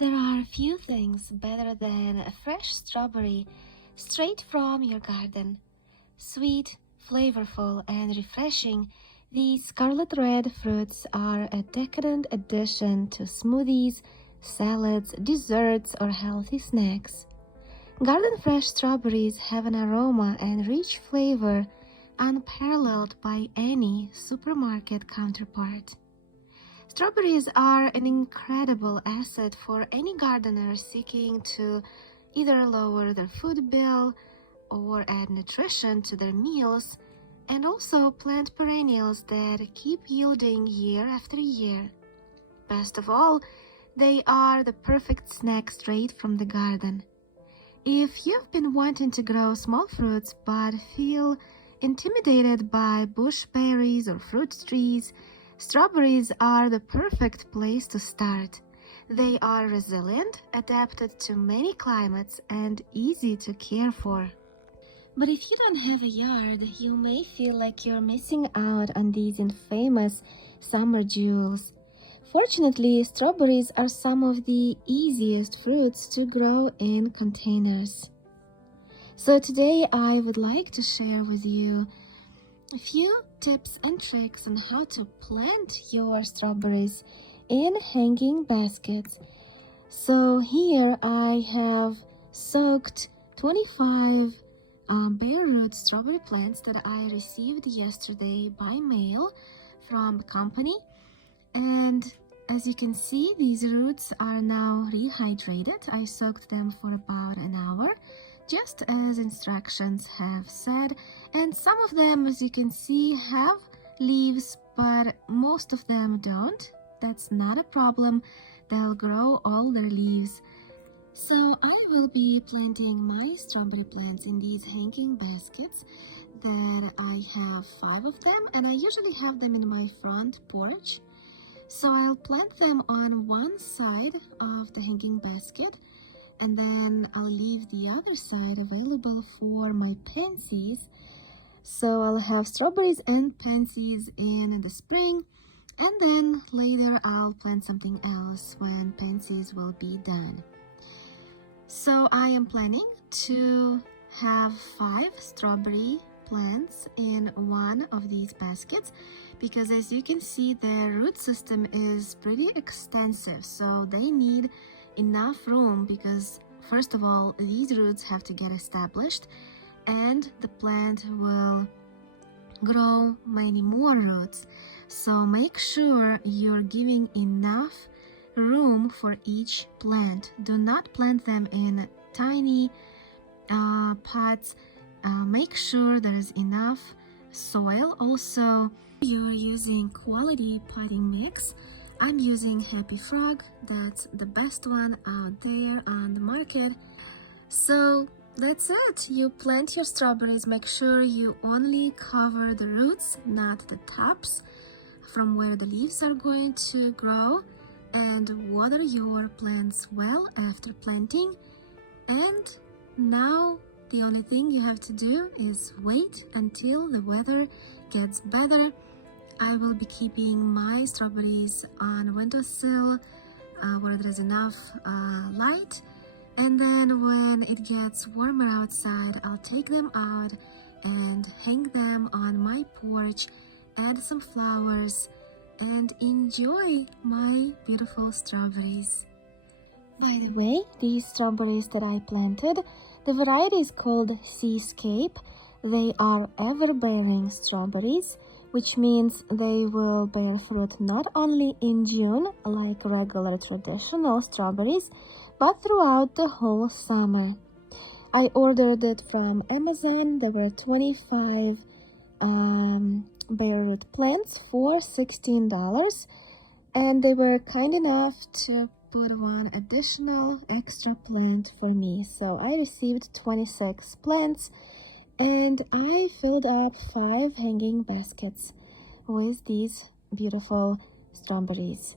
There are few things better than a fresh strawberry straight from your garden. Sweet, flavorful, and refreshing, these scarlet red fruits are a decadent addition to smoothies, salads, desserts, or healthy snacks. Garden fresh strawberries have an aroma and rich flavor unparalleled by any supermarket counterpart. Strawberries are an incredible asset for any gardener seeking to either lower their food bill or add nutrition to their meals, and also plant perennials that keep yielding year after year. Best of all, they are the perfect snack straight from the garden. If you've been wanting to grow small fruits but feel intimidated by bush berries or fruit trees, strawberries are the perfect place to start. They are resilient, adapted to many climates, and easy to care for. But if you don't have a yard, you may feel like you're missing out on these infamous summer jewels. Fortunately, strawberries are some of the easiest fruits to grow in containers. So today I would like to share with you a few tips and tricks on how to plant your strawberries in hanging baskets. So here I have soaked 25 bare root strawberry plants that I received yesterday by mail from the company, and as you can see, these roots are now rehydrated. I soaked them for about an hour, just as instructions have said, and some of them, as you can see, have leaves, but most of them don't. That's not a problem. They'll grow all their leaves. So I will be planting my strawberry plants in these hanging baskets that I have 5 of them, and I usually have them in my front porch. So I'll plant them on one side of the hanging basket, and then I'll leave the other side available for my pansies. So I'll have strawberries and pansies in the spring, and then later I'll plant something else when pansies will be done. So I am planning to have 5 strawberry plants in one of these baskets because, as you can see, their root system is pretty extensive, so they need enough room because, first of all, these roots have to get established and the plant will grow many more roots. So make sure you're giving enough room for each plant. Do not plant them in tiny pots. Make sure there is enough soil. Also, you're using quality potting mix. I'm using Happy Frog. That's the best one out there on the market. So that's it. You plant your strawberries. Make sure you only cover the roots, not the tops, from where the leaves are going to grow, and water your plants well after planting. And now the only thing you have to do is wait until the weather gets better. I will be keeping my strawberries on windowsill where there is enough light, and then when it gets warmer outside, I'll take them out and hang them on my porch, add some flowers, and enjoy my beautiful strawberries. By the way, these strawberries that I planted, the variety is called Seascape. They are ever-bearing strawberries, which means they will bear fruit not only in June, like regular traditional strawberries, but throughout the whole summer. I ordered it from Amazon. There were 25 bare root plants for $16, and they were kind enough to put one additional extra plant for me. So I received 26 plants, and I filled up 5 hanging baskets with these beautiful strawberries.